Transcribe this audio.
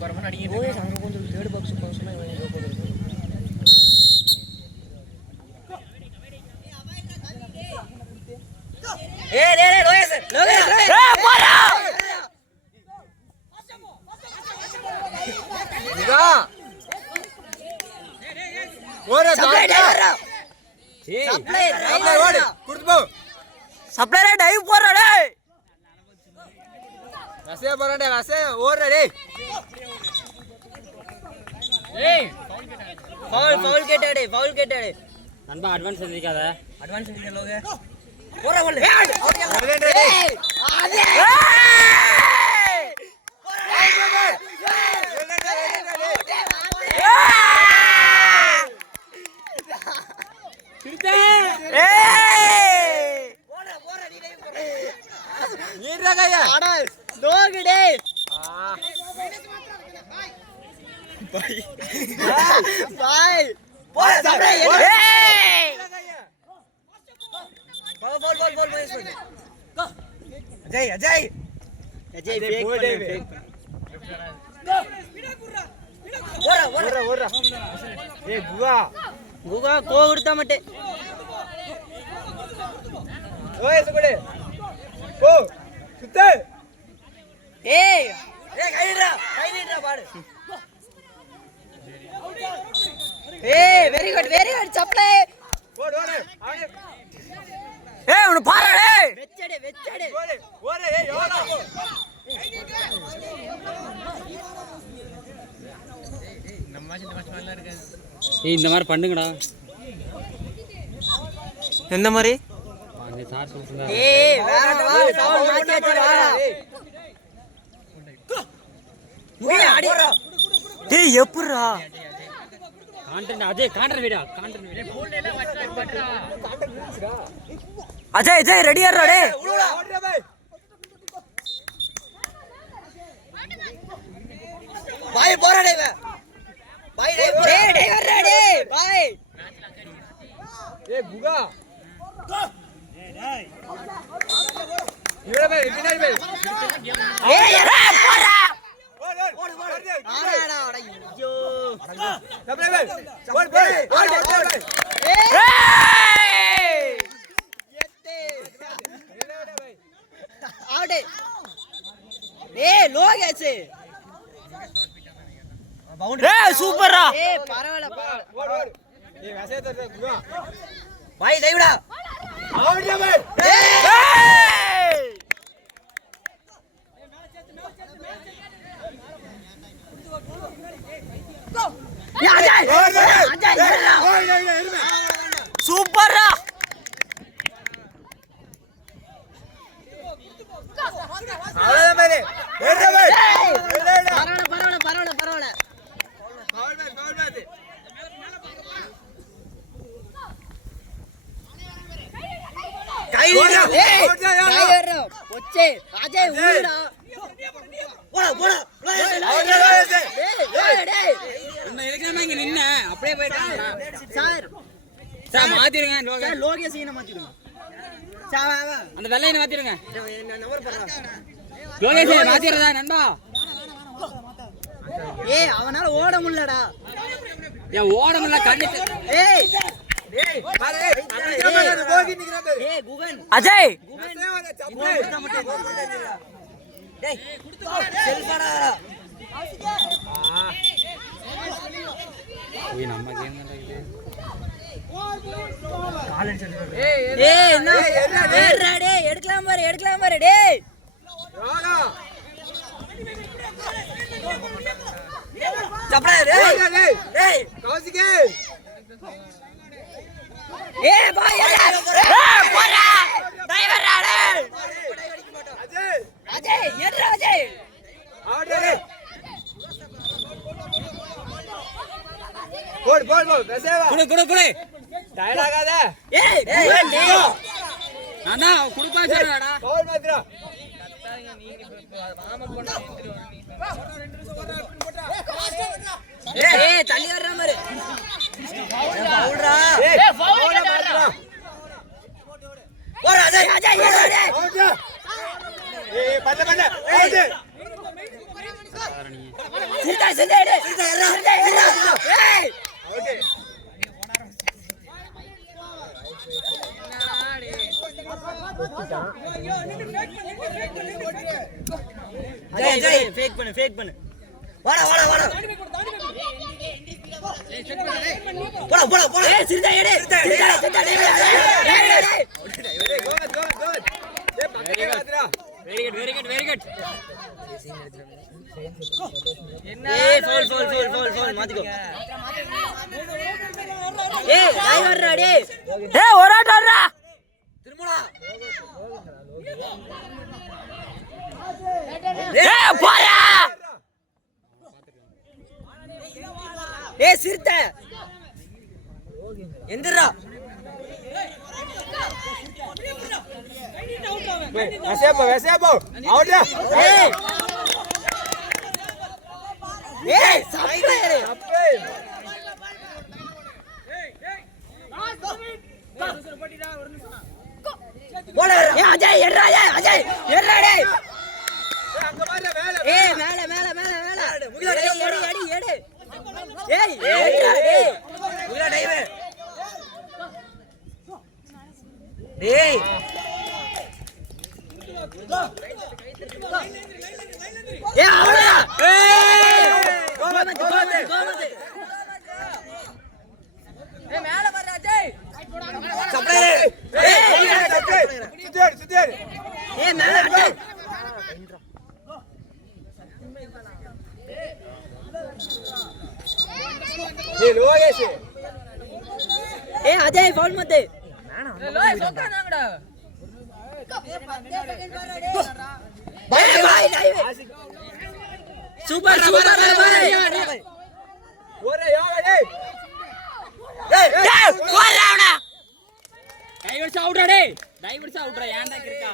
பரமன் அடிங்க ஓய் அங்க கொஞ்சம் தேர்ட் பாக்ஸ் போக சொன்னா இவன் எங்க போறது ஏய் டேய் லோகேஷ் ஏய் போடா இதா ஓரே தாடா சப்ளை ஓடு குடுத்து போ சப்ளைல டைவ் போறடா டேய் வசே போறடா வசே ஓடுடா டேய் ஏய் ஃபவுல் கேட்டாடே நண்பா அட்வான்ஸ் எந்திரிக்காத லோகே போறா போல ஏய் அதே கொடுத்தா மட்டும் பாடு வெரி குட் சப்ளை உன பாரு வெச்சடே இந்த மாதிரி பண்ணுங்கடா எந்த மாதிரி சார் சொல்லுங்க எப்படா அஜய் ரெடியா பாய் போறடே பாய் டேய் வரடே பாய் ஏய் புகா டேய் இவரே பின்னாடி ஏய் போடா ஓடு ஆடாடா ஐயோ சப்ளை போடு ஏய் எத்தே ஆடே ஏய் லோகேஷ் ஏய் சூப்பரா ஏய் பரவாயில்லை ஏய் வசே தர குவா பாய் டைவடா ஆவுடா பாய் ஏய் சூப்பரா அந்த வெள்ளையை மாத்திருங்க மாத்திரதா நண்பா ஏய் அவனால ஓட முடியலடா ஏன் ஓட முடியல கண்ணு ஏய் ஏய் பாரு ஏய் குகன் அஜய் டேய் செல்ஃபாடா ஓய் நம்ம கேம் ஏய் என்ன ஏறடா டேய் எடுக்கலாம் பாரு டேய் ராடா சப்ளை டேய் டேய் கௌசிகே ஏய் பாய் ஏய் போடா டிரைவர் ராடா அஜய் ஏறடா அஜய் ஆடே போடு பேசேவா குடு டயர்ட் ஆகாத ஏய் டேய் நானா குடுப்பா சொல்றடா பவுல் மாத்திரா மாமா போனா ஏய் தள்ளி வர்ற மாதிரி பவுல்டா ஏய் பவுல் மாத்திரா போடா அஜய் ஏய் பல்ல ஏய் சிறுத்தை சிறுத்தை எடு சிறுத்தை எடு ஏய் ஓகே ஜெய் ஜெய் ஃபேக் பண்ணு வாடா போடா ஏய் சிறுத்தை எடு சிறுத்தை டேய் வெரி குட் ஏய் ஃபவுல் மாத்திக்கோ ஏய் டிரைவர்டா டேய் ஏய் ஓடாடா திரும்புடா ஏய் போடா ஏய் சிறுத்தை எந்திரா வசேபோ அவுட்ரா ஏய் ஏய் சப்ளை போடா ஏய் அஜய் எட்ரா அஜய் எட்ரா டேய் அங்க பாரு மேல எடு ஏய் ஏய் முகிலா டைவர் டேய் ஏய் அவ்வளவுடா ஏய் கோமது ஏய் மேல வர அஜய் சப்ளை ஏய் சுத்தேர் ஏய் மேல அஜய் ஏய் லோகேஷ் ஏய் அஜய் ஃபவுல் மத் ஏய் லோகேஷ் சொக்கானாங்கடா பாய் சூப்பர் பாய் ஒரே யோகா டேய் ஓடுறா டைவர்ஸ் அவுட்ரா ஏன்டா இருக்கா